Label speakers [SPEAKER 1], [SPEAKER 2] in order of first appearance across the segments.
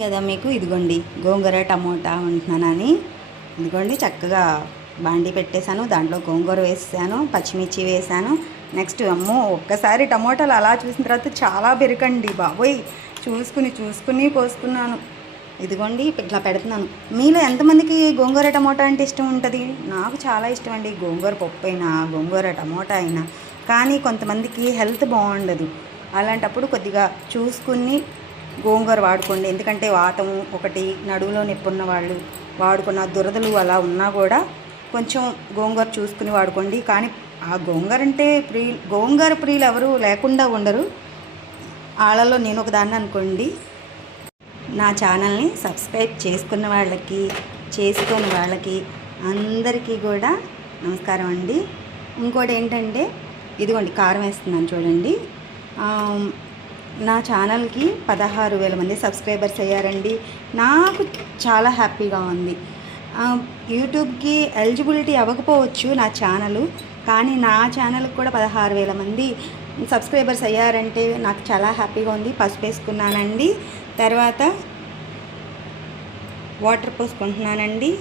[SPEAKER 1] కదా మీకు? ఇదిగోండి గోంగూర టమోటా ఉంటున్నానని. ఇదిగోండి చక్కగా బాండి పెట్టేశాను దాంట్లో గోంగూర వేసాను పచ్చిమిర్చి వేసాను. నెక్స్ట్ అమ్మో ఒక్కసారి టమోటాలు అలా చూసిన తర్వాత చాలా బెరకండి బాబోయ్. చూసుకుని చూసుకుని పోసుకున్నాను ఇదిగోండి ఇట్లా పెడుతున్నాను. మీలో ఎంతమందికి గోంగూర టమోటా అంటే ఇష్టం ఉంటుంది? నాకు చాలా ఇష్టం అండి గోంగూర పప్పు అయినా గోంగూర టమోటా అయినా. కానీ కొంతమందికి హెల్త్ బాగుండదు. అలాంటప్పుడు కొద్దిగా చూసుకుని గోంగూర వాడుకోండి. ఎందుకంటే వాతం ఒకటి నడువులో నొప్పి వాళ్ళు వాడుకున్న దురదలు అలా ఉన్నా కూడా కొంచెం గోంగూర చూసుకుని వాడుకోండి. కానీ ఆ గోంగూర అంటే ప్రియ గోంగూర ప్రియులు ఎవరు లేకుండా ఉండరు. వాళ్ళలో నేను ఒక దాన్ని అనుకోండి. నా ఛానల్ని సబ్స్క్రైబ్ చేసుకున్న వాళ్ళకి చేసుకుని వాళ్ళకి అందరికీ కూడా నమస్కారం అండి. ఇంకోటి ఏంటంటే ఇదిగోండి కారం వేస్తున్నాను చూడండి. నా ఛానల్కి పదహారు వేల మంది సబ్స్క్రైబర్స్ అయ్యారండి. నాకు చాలా హ్యాపీగా ఉంది. యూట్యూబ్కి ఎలిజిబిలిటీ అవ్వకపోవచ్చు నా ఛానల్ కానీ నా ఛానల్కి కూడా పదహారు వేల మంది సబ్స్క్రైబర్స్ అయ్యారంటే నాకు చాలా హ్యాపీగా ఉంది. పసుపు వేసుకున్నానండి. తర్వాత వాటర్ పోసుకుంటున్నానండి.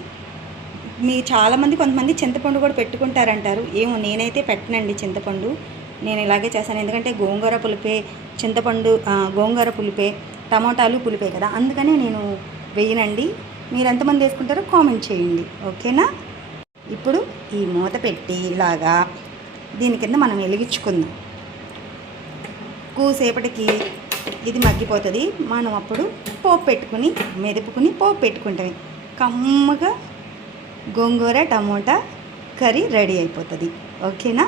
[SPEAKER 1] మీ చాలామంది కొంతమంది చింతపండు కూడా పెట్టుకుంటారంటారు. ఏమో నేనైతే పెట్టనండి చింతపండు. నేను ఇలాగే చేస్తాను ఎందుకంటే గోంగూర పులిపే చింతపండు గోంగూర పులిపే టమాటాలు పులిపే కదా. అందుకనే నేను వేయనండి. మీరు ఎంతమంది వేసుకుంటారో కామెంట్ చేయండి. ఓకేనా? ఇప్పుడు ఈ మూత పెట్టి ఇలాగా దీని కింద మనం వెలిగించుకుందాం. కూసేపటికి ఇది మగ్గిపోతుంది. మనం అప్పుడు పోపు పెట్టుకుని మెదుపుకుని పోపు పెట్టుకుంటాం కమ్మగా గోంగూర టమోటా కర్రీ రెడీ అయిపోతుంది. ఓకేనా?